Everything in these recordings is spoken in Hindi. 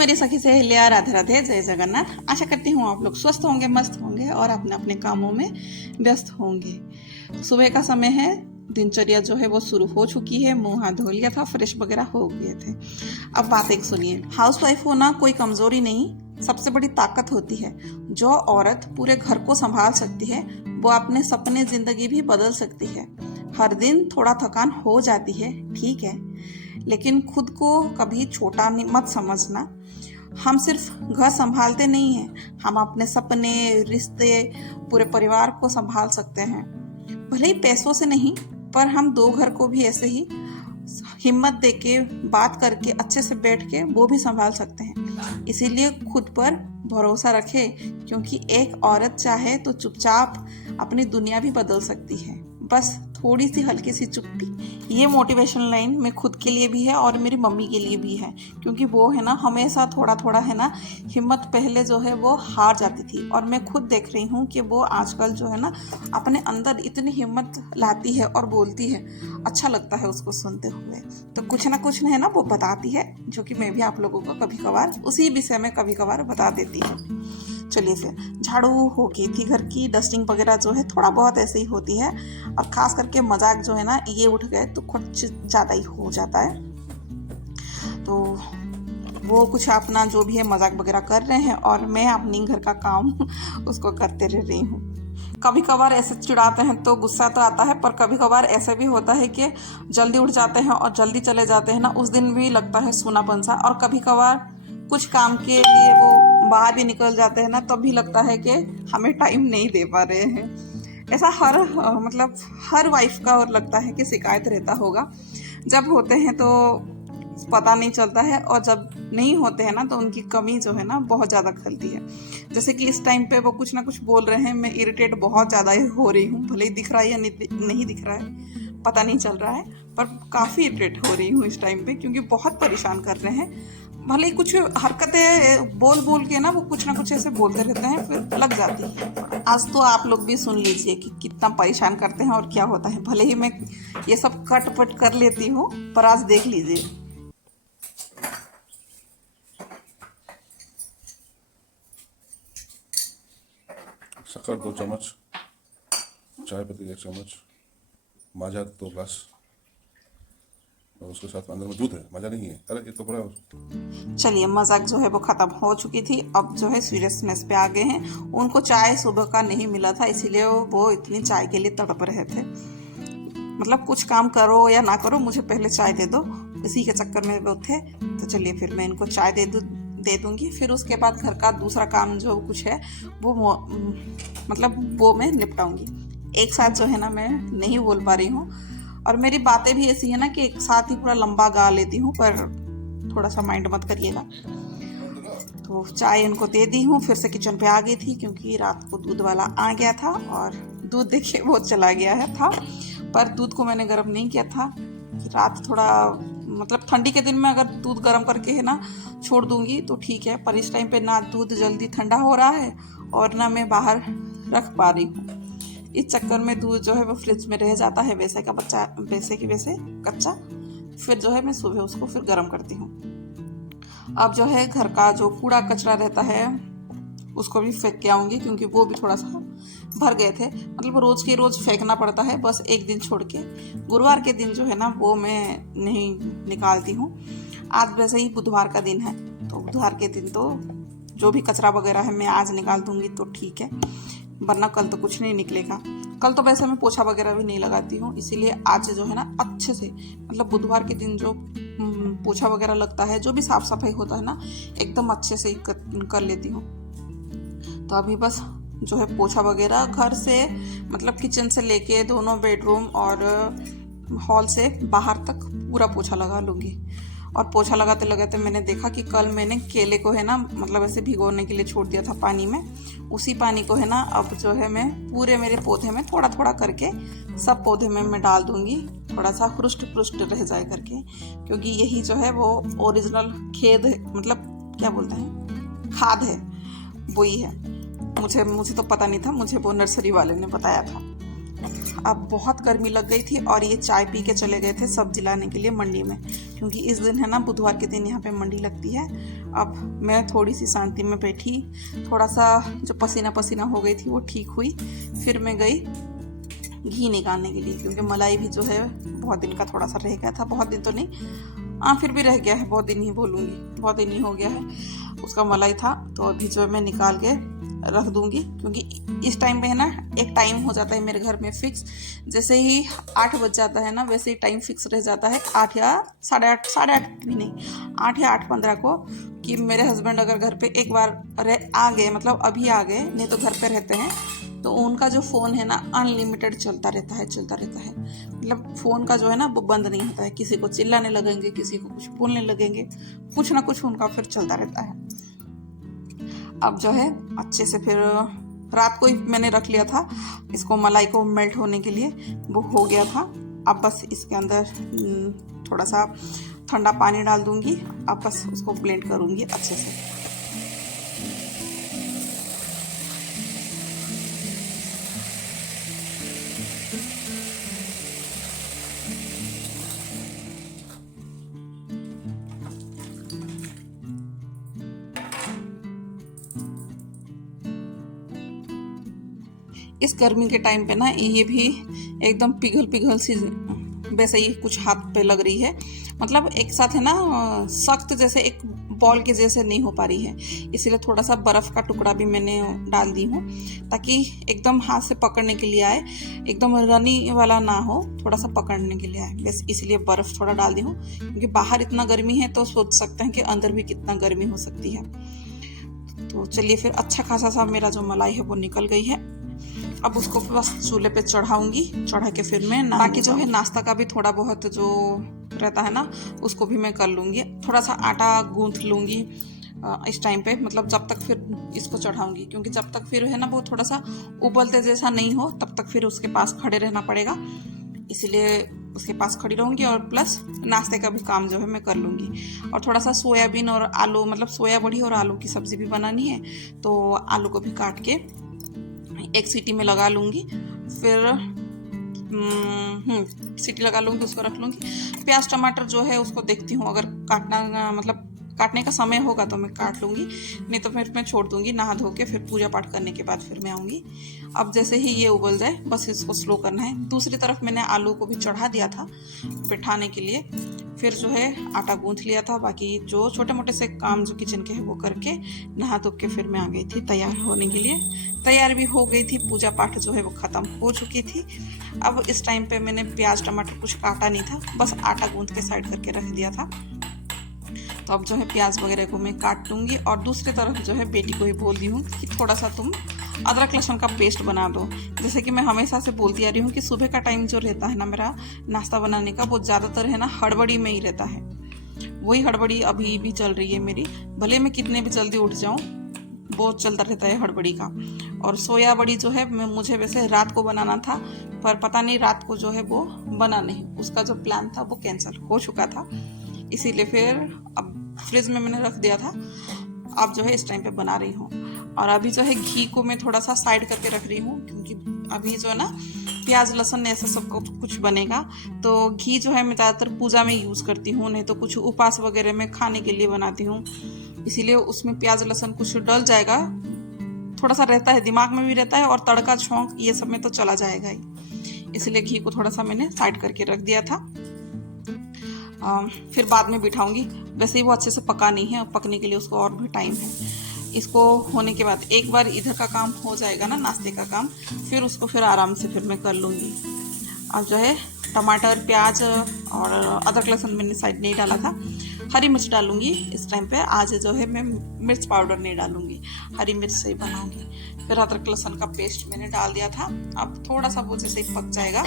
मेरी सखी सहेलियां, राधे राधे, जय जगन्नाथ। आशा करती हूँ आप लोग स्वस्थ होंगे, मस्त होंगे और अपने अपने कामों में व्यस्त होंगे। सुबह का समय है, दिनचर्या जो है वो शुरू हो चुकी है। मुंह हाथ धो लिया था, फ्रेश वगैरह हो गए थे। अब बात एक सुनिए, हाउसवाइफ होना कोई कमजोरी नहीं, सबसे बड़ी ताकत होती है। जो औरत पूरे घर को संभाल सकती है वो अपने सपने जिंदगी भी बदल सकती है। हर दिन थोड़ा थकान हो जाती है, ठीक है, लेकिन खुद को कभी छोटा मत समझना। हम सिर्फ घर संभालते नहीं हैं, हम अपने सपने, रिश्ते, पूरे परिवार को संभाल सकते हैं। भले ही पैसों से नहीं, पर हम दो घर को भी ऐसे ही हिम्मत देके, बात करके, अच्छे से बैठ के वो भी संभाल सकते हैं। इसीलिए खुद पर भरोसा रखें, क्योंकि एक औरत चाहे तो चुपचाप अपनी दुनिया भी बदल सकती है। बस थोड़ी सी हल्की सी चुप्पी। ये मोटिवेशन लाइन मैं खुद के लिए भी है और मेरी मम्मी के लिए भी है, क्योंकि वो है ना हमेशा थोड़ा थोड़ा है ना हिम्मत पहले जो है वो हार जाती थी, और मैं खुद देख रही हूँ कि वो आजकल जो है ना अपने अंदर इतनी हिम्मत लाती है और बोलती है। अच्छा लगता है उसको सुनते हुए। तो कुछ ना कुछ है ना वो बताती है, जो कि मैं भी आप लोगों को कभी कभार उसी विषय में कभी कभार बता देती हूँ। चलिए, फिर झाड़ू हो गई थी, घर की डस्टिंग वगैरह जो है थोड़ा बहुत ऐसे ही होती है, और खास करके मजाक जो है ना ये उठ गए तो कुछ ज़्यादा ही हो जाता है। तो वो कुछ अपना जो भी है मजाक वगैरह कर रहे हैं और मैं अपनी घर का काम उसको करते रह रही हूँ। कभी कभार ऐसे चिढ़ाते हैं तो गुस्सा तो आता है, पर कभी कभार ऐसे भी होता है कि जल्दी उठ जाते हैं और जल्दी चले जाते हैं ना, उस दिन भी लगता है सूनापन सा। और कभी कभार कुछ काम के लिए वो बाहर भी निकल जाते हैं ना, तब भी लगता है कि हमें टाइम नहीं दे पा रहे हैं। ऐसा मतलब हर वाइफ का और लगता है कि शिकायत रहता होगा। जब होते हैं तो पता नहीं चलता है, और जब नहीं होते हैं ना तो उनकी कमी जो है ना बहुत ज़्यादा खलती है। जैसे कि इस टाइम पे वो कुछ ना कुछ बोल रहे हैं, मैं इरिटेट बहुत ज़्यादा हो रही हूँ। भले ही दिख रहा है या नहीं दिख रहा है पता नहीं चल रहा है, पर काफ़ी इरिटेट हो रही हूँ इस टाइम पे, क्योंकि बहुत परेशान कर रहे हैं। भले ही कुछ हरकतें बोल बोल के ना वो कुछ ना कुछ ऐसे बोलते रहते हैं, फिर लग जाती है। आज तो आप लोग भी सुन लीजिए कि कितना परेशान करते हैं और क्या होता है। भले ही मैं ये सब कट पट कर लेती हूँ, पर आज देख लीजिए। शक्कर 2 चम्मच, चाय पत्ती 1 चम्मच, माजा 2 ग्लास, और उसके साथ अंदर में दूध है, माजा नहीं है। अरे ये तो पूरा। चलिए, मजाक जो है वो खत्म हो चुकी थी। अब जो है सीरियसनेस पे आ गए हैं। उनको चाय सुबह का नहीं मिला था, इसीलिए वो इतनी चाय के लिए तड़प रहे थे। मतलब कुछ काम करो या ना करो, मुझे पहले चाय दे दो, इसी के चक्कर में वो थे। तो चलिए, फिर मैं इनको चाय दे दूंगी। फिर उसके बाद घर का दूसरा काम जो कुछ है वो वो मैं निपटाऊंगी। एक साथ जो है ना मैं नहीं बोल पा रही हूँ, और मेरी बातें भी ऐसी है ना कि एक साथ ही पूरा लंबा गा लेती हूँ, पर थोड़ा सा माइंड मत करिएगा। तो चाय इनको दे दी हूँ, फिर से किचन पे आ गई थी, क्योंकि रात को दूध वाला आ गया था और दूध देखिए वो चला गया था। पर दूध को मैंने गर्म नहीं किया था कि रात थोड़ा मतलब ठंडी के दिन में अगर दूध गर्म करके है ना छोड़ दूंगी तो ठीक है, पर इस टाइम पे ना दूध जल्दी ठंडा हो रहा है और ना मैं बाहर रख पा रही हूँ। इस चक्कर में दूध जो है वो फ्रिज में रह जाता है वैसे वैसे कच्चा। फिर जो है मैं सुबह उसको फिर गर्म करती हूँ। अब जो है घर का जो कूड़ा कचरा रहता है उसको भी फेंक के आऊँगी, क्योंकि वो भी थोड़ा सा भर गए थे। मतलब रोज़ के रोज़ फेंकना पड़ता है, बस एक दिन छोड़ के। गुरुवार के दिन जो है ना वो मैं नहीं निकालती हूँ। आज वैसे ही बुधवार का दिन है, तो बुधवार के दिन तो जो भी कचरा वगैरह है मैं आज निकाल दूँगी तो ठीक है, वरना कल तो कुछ नहीं निकलेगा। कल तो वैसे मैं पोछा वगैरह भी नहीं लगाती हूँ, इसीलिए आज जो है ना अच्छे से, मतलब बुधवार के दिन जो पोछा वगैरह लगता है, जो भी साफ सफाई होता है ना, एकदम अच्छे से कर लेती हूँ। तो अभी बस जो है पोछा वगैरह घर से, मतलब किचन से लेके दोनों बेडरूम और हॉल से बाहर तक पूरा पोछा लगा लूँगी। और पोछा लगाते लगाते मैंने देखा कि कल मैंने केले को है ना मतलब ऐसे भिगोने के लिए छोड़ दिया था पानी में। उसी पानी को है ना अब जो है मैं पूरे मेरे पौधे में थोड़ा थोड़ा करके सब पौधे में मैं डाल दूँगी, थोड़ा सा हृष्ट पुष्ट रह जाए करके, क्योंकि यही जो है वो ओरिजिनल खेद है, मतलब क्या बोलते हैं, खाद है, वही है। मुझे तो पता नहीं था, मुझे वो नर्सरी वाले ने बताया था। अब बहुत गर्मी लग गई थी और ये चाय पी के चले गए थे सब्जी लाने के लिए मंडी में, क्योंकि इस दिन है ना बुधवार के दिन यहाँ पे मंडी लगती है। अब मैं थोड़ी सी शांति में बैठी, थोड़ा सा जो पसीना पसीना हो गई थी वो ठीक हुई। फिर मैं गई घी निकालने के लिए, क्योंकि मलाई भी जो है बहुत दिन का थोड़ा सा रह गया था, बहुत दिन तो नहीं, हाँ फिर भी रह गया है, बहुत दिन ही बोलूँगी, बहुत दिन ही हो गया है उसका मलाई था। तो अभी जो है मैं निकाल के रख दूंगी, क्योंकि इस टाइम पे है ना एक टाइम हो जाता है मेरे घर में फिक्स, जैसे ही 8 बज जाता है ना वैसे ही टाइम फिक्स रह जाता है 8 या 8:30 भी नहीं, 8 या 8:15 को, कि मेरे हस्बैंड अगर घर पे एक बार आ गए, मतलब अभी आ गए, नहीं तो घर पे रहते हैं, तो उनका जो फ़ोन है ना अनलिमिटेड चलता रहता है, मतलब फ़ोन का जो है ना वो बंद नहीं होता है। किसी को चिल्लाने लगेंगे, किसी को कुछ बोलने लगेंगे, कुछ ना कुछ उनका फिर चलता रहता है। अब जो है अच्छे से फिर रात को ही मैंने रख लिया था इसको, मलाई को मेल्ट होने के लिए, वो हो गया था। अब बस इसके अंदर थोड़ा सा ठंडा पानी डाल दूंगी, अब बस उसको ब्लेंड करूंगी अच्छे से। इस गर्मी के टाइम पे ना ये भी एकदम पिघल सी वैसे ही कुछ हाथ पे लग रही है, मतलब एक साथ है ना सख्त जैसे एक बॉल के जैसे नहीं हो पा रही है, इसीलिए थोड़ा सा बर्फ़ का टुकड़ा भी मैंने डाल दी हूँ, ताकि एकदम हाथ से पकड़ने के लिए आए, एकदम रनी वाला ना हो, थोड़ा सा पकड़ने के लिए आए, बस इसलिए बर्फ़ थोड़ा डाल दी हूँ, क्योंकि बाहर इतना गर्मी है तो सोच सकते हैं कि अंदर भी कितना गर्मी हो सकती है। तो चलिए फिर अच्छा खासा सा मेरा जो मलाई है वो निकल गई है। अब उसको बस चूल्हे पे चढ़ाऊंगी, चढ़ा के फिर मैं बाकी जो है नाश्ता का भी थोड़ा बहुत जो रहता है ना उसको भी मैं कर लूँगी। थोड़ा सा आटा गूंथ लूँगी इस टाइम पे, मतलब जब तक फिर इसको चढ़ाऊंगी, क्योंकि जब तक फिर है ना वो थोड़ा सा उबलते जैसा नहीं हो तब तक फिर उसके पास खड़े रहना पड़ेगा, इसीलिए उसके पास खड़ी रहूँगी। और प्लस नाश्ते का भी काम जो है मैं कर लूँगी। और थोड़ा सा सोयाबीन और आलू, मतलब सोया बड़ी और आलू की सब्ज़ी भी बनानी है, तो आलू को भी काट के एक सीटी में लगा लूँगी, फिर सीटी लगा लूँगी, उसको रख लूँगी। प्याज टमाटर जो है उसको देखती हूँ, अगर काटना मतलब काटने का समय होगा तो मैं काट लूँगी, नहीं तो फिर मैं छोड़ दूँगी, नहा धो के फिर पूजा पाठ करने के बाद फिर मैं आऊँगी। अब जैसे ही ये उबल जाए बस इसको स्लो करना है। दूसरी तरफ मैंने आलू को भी चढ़ा दिया था बिठाने के लिए, फिर जो है आटा गूंथ लिया था, बाकी जो छोटे मोटे से काम जो किचन के है वो करके नहा धो के फिर मैं आ गई थी तैयार होने के लिए। तैयार भी हो गई थी, पूजा पाठ जो है वो ख़त्म हो चुकी थी। अब इस टाइम पे मैंने प्याज टमाटर कुछ काटा नहीं था, बस आटा गूंथ के साइड करके रख दिया था। तो अब जो है प्याज वगैरह को मैं काट लूँगी, और दूसरी तरफ जो है बेटी को ही बोल दी हूँ कि थोड़ा सा तुम अदरक लहसुन का पेस्ट बना दो। जैसे कि मैं हमेशा से बोलती आ रही हूँ कि सुबह का टाइम जो रहता है ना मेरा नाश्ता बनाने का, वो ज़्यादातर है ना हड़बड़ी में ही रहता है। वही हड़बड़ी अभी भी चल रही है मेरी, भले मैं कितने भी जल्दी उठ जाऊँ वो चलता रहता है हड़बड़ी का। और सोया बड़ी जो है मुझे वैसे रात को बनाना था, पर पता नहीं रात को जो है वो बना नहीं, उसका जो प्लान था वो कैंसिल हो चुका था, इसीलिए फिर अब फ्रिज में मैंने रख दिया था। अब जो है इस टाइम पे बना रही हूँ। और अभी जो है घी को मैं थोड़ा सा साइड करके रख रही हूँ, क्योंकि अभी जो है ना प्याज लहसुन ऐसा सब कुछ बनेगा, तो घी जो है मैं ज़्यादातर पूजा में यूज़ करती हूँ, नहीं तो कुछ उपास वगैरह में खाने के लिए बनाती हूँ, इसीलिए उसमें प्याज लहसुन कुछ डल जाएगा, थोड़ा सा रहता है, दिमाग में भी रहता है, और तड़का छौंक ये सब में तो चला जाएगा ही, इसलिए घी को थोड़ा सा मैंने साइड करके रख दिया था। फिर बाद में बिठाऊंगी, वैसे ही वो अच्छे से पका नहीं है, पकने के लिए उसको और भी टाइम है। इसको होने के बाद एक बार इधर का काम हो जाएगा ना नाश्ते का काम, फिर उसको फिर आराम से फिर मैं कर लूँगी। अब जो है टमाटर प्याज और अदरक लहसुन मैंने साइड नहीं डाला था, हरी मिर्च डालूंगी इस टाइम पे। आज जो है मैं मिर्च पाउडर नहीं डालूंगी, हरी मिर्च से ही बनाऊंगी। फिर अदरक लहसुन का पेस्ट मैंने डाल दिया था, अब थोड़ा सा वो जैसे ही पक जाएगा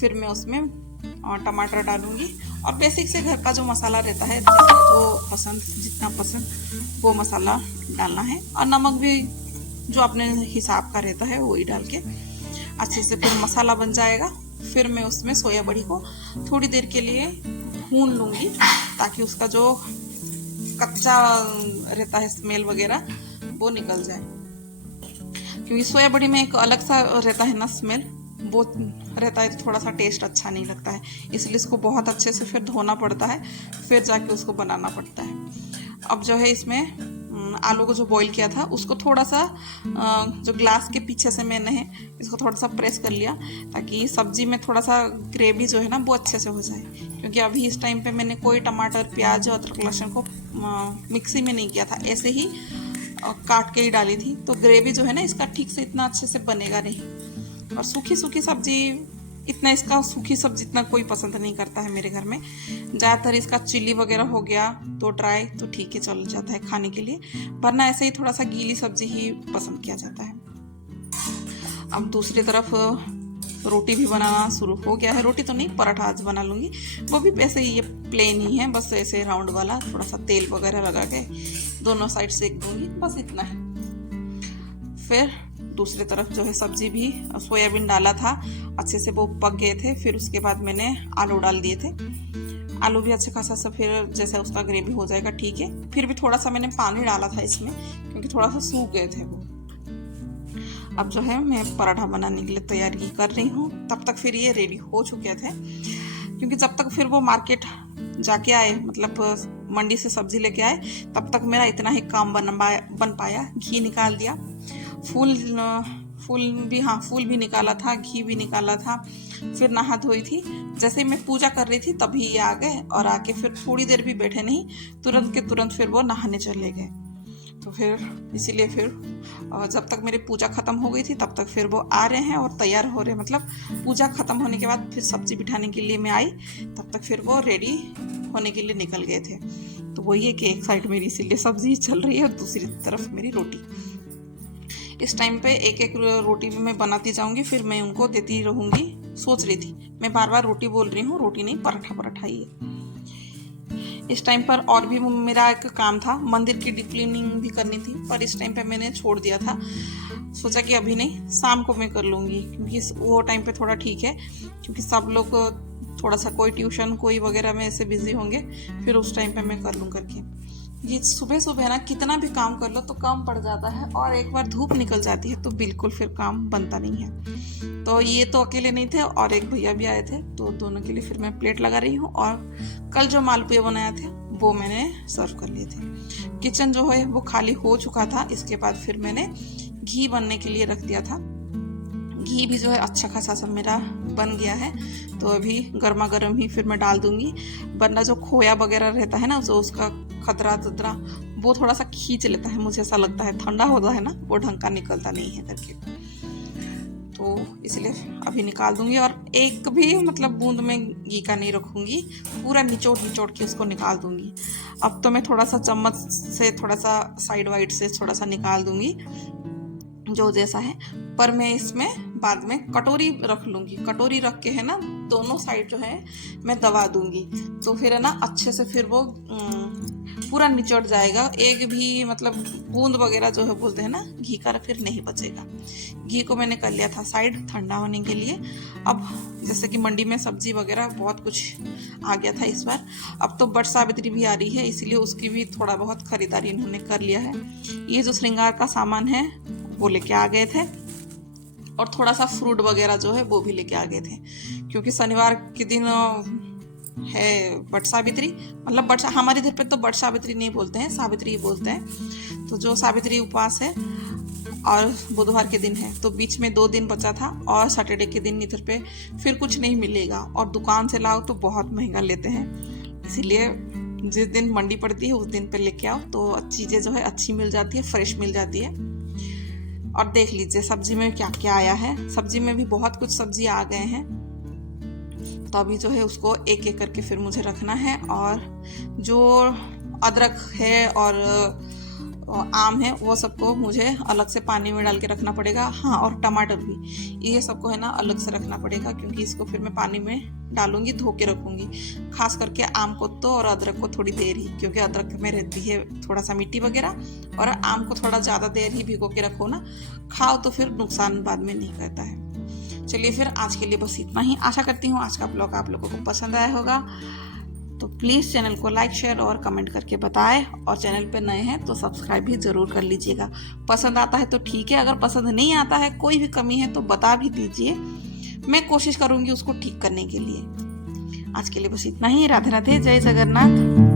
फिर मैं उसमें टमाटर डालूंगी। और बेसिक से घर का जो मसाला रहता है, जो पसंद जितना पसंद वो मसाला डालना है, और नमक भी जो अपने हिसाब का रहता है वही डाल के अच्छे से फिर मसाला बन जाएगा। फिर मैं उसमें सोया बड़ी को थोड़ी देर के लिए भून लूँगी, ताकि उसका जो कच्चा रहता है स्मेल वगैरह वो निकल जाए, क्योंकि सोया बड़ी में एक अलग सा रहता है ना स्मेल, वो रहता है तो थोड़ा सा टेस्ट अच्छा नहीं लगता है, इसलिए इसको बहुत अच्छे से फिर धोना पड़ता है, फिर जाके उसको बनाना पड़ता है। अब जो है इसमें आलू को जो बॉईल किया था उसको थोड़ा सा जो ग्लास के पीछे से मैंने इसको थोड़ा सा प्रेस कर लिया, ताकि सब्जी में थोड़ा सा ग्रेवी जो है ना वो अच्छे से हो जाए। क्योंकि अभी इस टाइम पे मैंने कोई टमाटर, प्याज और अदरक लहसुन को मिक्सी में नहीं किया था, ऐसे ही काट के ही डाली थी, तो ग्रेवी जो है ना इसका ठीक से इतना अच्छे से बनेगा नहीं। और सूखी सूखी सब्जी इतना, इसका सूखी सब्जी इतना कोई पसंद नहीं करता है मेरे घर में। ज़्यादातर इसका चिली वगैरह हो गया तो ड्राई तो ठीक है, चल जाता है खाने के लिए, वरना ऐसे ही थोड़ा सा गीली सब्जी ही पसंद किया जाता है। अब दूसरी तरफ रोटी भी बनाना शुरू हो गया है। रोटी तो नहीं, पराठा आज बना लूँगी, वो भी ऐसे ही ये प्लेन ही है, बस ऐसे राउंड वाला, थोड़ा सा तेल वगैरह लगा के दोनों साइड सेक दूँगी, बस इतना है। फिर दूसरी तरफ जो है सब्जी भी, सोयाबीन डाला था, अच्छे से वो पक गए थे, फिर उसके बाद मैंने आलू डाल दिए थे। आलू भी अच्छे खासा सा फिर जैसे उसका ग्रेवी हो जाएगा ठीक है। फिर भी थोड़ा सा मैंने पानी डाला था इसमें, क्योंकि थोड़ा सा सूख गए थे वो। अब जो है मैं पराठा बनाने के लिए तैयारी कर रही हूँ, तब तक फिर ये रेडी हो चुके थे। क्योंकि जब तक फिर वो मार्केट जाके आए, मतलब मंडी से सब्जी लेके आए, तब तक मेरा इतना ही काम बन पाया। घी निकाल दिया, फूल भी निकाला था, घी भी निकाला था, फिर नहा धोई थी। जैसे मैं पूजा कर रही थी तभी ये आ गए, और आके फिर थोड़ी देर भी बैठे नहीं, तुरंत के तुरंत फिर वो नहाने चले गए। तो फिर इसीलिए फिर जब तक मेरी पूजा ख़त्म हो गई थी तब तक फिर वो आ रहे हैं और तैयार हो रहे हैं। मतलब पूजा ख़त्म होने के बाद फिर सब्जी बिठाने के लिए मैं आई, तब तक फिर वो रेडी होने के लिए निकल गए थे। तो वही है कि एक साइड मेरी इसीलिए सब्जी चल रही है और दूसरी तरफ मेरी रोटी। इस टाइम पे एक एक रोटी भी मैं बनाती जाऊंगी, फिर मैं उनको देती रहूंगी। सोच रही थी, मैं बार बार रोटी बोल रही हूँ, रोटी नहीं पराठा ही है। इस टाइम पर और भी मेरा एक काम था, मंदिर की डीप क्लीनिंग भी करनी थी, पर इस टाइम पे मैंने छोड़ दिया था। सोचा कि अभी नहीं, शाम को मैं कर लूँगी, क्योंकि वो टाइम पे थोड़ा ठीक है, क्योंकि सब लोग थोड़ा सा कोई ट्यूशन कोई वगैरह में ऐसे बिजी होंगे, फिर उस टाइम पे मैं कर लूँ करके। ये सुबह सुबह ना कितना भी काम कर लो तो काम पड़ जाता है, और एक बार धूप निकल जाती है तो बिल्कुल फिर काम बनता नहीं है। तो ये तो अकेले नहीं थे, और एक भैया भी आए थे, तो दोनों के लिए फिर मैं प्लेट लगा रही हूँ। और कल जो मालपुए बनाया थे वो मैंने सर्व कर लिए थे। किचन जो है वो खाली हो चुका था। इसके बाद फिर मैंने घी बनने के लिए रख दिया था। घी भी जो है अच्छा खासा सब मेरा बन गया है, तो अभी गर्मा गर्म ही फिर मैं डाल दूंगी, वरना जो खोया वगैरह रहता है ना, जो उसका खतरा वो थोड़ा सा खींच लेता है, मुझे ऐसा लगता है। ठंडा होता है ना, वो ढंग का निकलता नहीं है करके, तो इसलिए अभी निकाल दूंगी। और एक भी मतलब बूंद में घी का नहीं रखूंगी, पूरा निचोड़ के उसको निकाल दूंगी। अब तो मैं थोड़ा सा चम्मच से थोड़ा सा साइड वाइड से थोड़ा सा निकाल दूंगी, जो जैसा है। पर मैं इसमें बाद में कटोरी रख लूँगी, कटोरी रख के है ना दोनों साइड जो है मैं दबा दूंगी, तो फिर है ना अच्छे से फिर वो पूरा निचड़ जाएगा। एक भी मतलब बूंद वगैरह जो है बोलते हैं ना घी का, फिर नहीं बचेगा। घी को मैंने कर लिया था साइड ठंडा होने के लिए। अब जैसे कि मंडी में सब्जी वगैरह बहुत कुछ आ गया था इस बार। अब तो बट सावित्री भी आ रही है, इसलिए उसकी भी थोड़ा बहुत खरीदारी इन्होंने कर लिया है। ये जो श्रृंगार का सामान है वो लेके आ गए थे, और थोड़ा सा फ्रूट वगैरह जो है वो भी लेके आ गए थे, क्योंकि शनिवार के दिन है बट सावित्री। मतलब हमारे इधर पे तो बट सावित्री नहीं बोलते हैं, सावित्री ही बोलते हैं। तो जो सावित्री उपवास है और बुधवार के दिन है, तो बीच में 2 दिन बचा था, और सैटरडे के दिन इधर पे फिर कुछ नहीं मिलेगा, और दुकान से लाओ तो बहुत महंगा लेते हैं। इसीलिए जिस दिन मंडी पड़ती है उस दिन पे लेके आओ, तो चीज़ें जो है अच्छी मिल जाती है, फ्रेश मिल जाती है। और देख लीजिए सब्जी में क्या क्या आया है। सब्जी में भी बहुत कुछ सब्जी आ गए हैं, तो अभी जो है उसको एक एक करके फिर मुझे रखना है। और जो अदरक है और आम है वो सबको मुझे अलग से पानी में डाल के रखना पड़ेगा। हाँ, और टमाटर भी, ये सबको है ना अलग से रखना पड़ेगा, क्योंकि इसको फिर मैं पानी में डालूंगी, धो के रखूंगी। खास करके आम को तो, और अदरक को थोड़ी देर ही, क्योंकि अदरक में रहती है थोड़ा सा मिट्टी वगैरह, और आम को थोड़ा ज़्यादा देर ही भिगो के रखो ना, खाओ तो फिर नुकसान बाद में नहीं करता है। चलिए फिर आज के लिए बस इतना ही। आशा करती हूँ आज का ब्लॉग आप लोगों को पसंद आया होगा, तो प्लीज़ चैनल को लाइक शेयर और कमेंट करके बताएं, और चैनल पे नए हैं तो सब्सक्राइब भी ज़रूर कर लीजिएगा। पसंद आता है तो ठीक है, अगर पसंद नहीं आता है, कोई भी कमी है तो बता भी दीजिए, मैं कोशिश करूंगी उसको ठीक करने के लिए। आज के लिए बस इतना ही। राधे राधे, जय जगन्नाथ।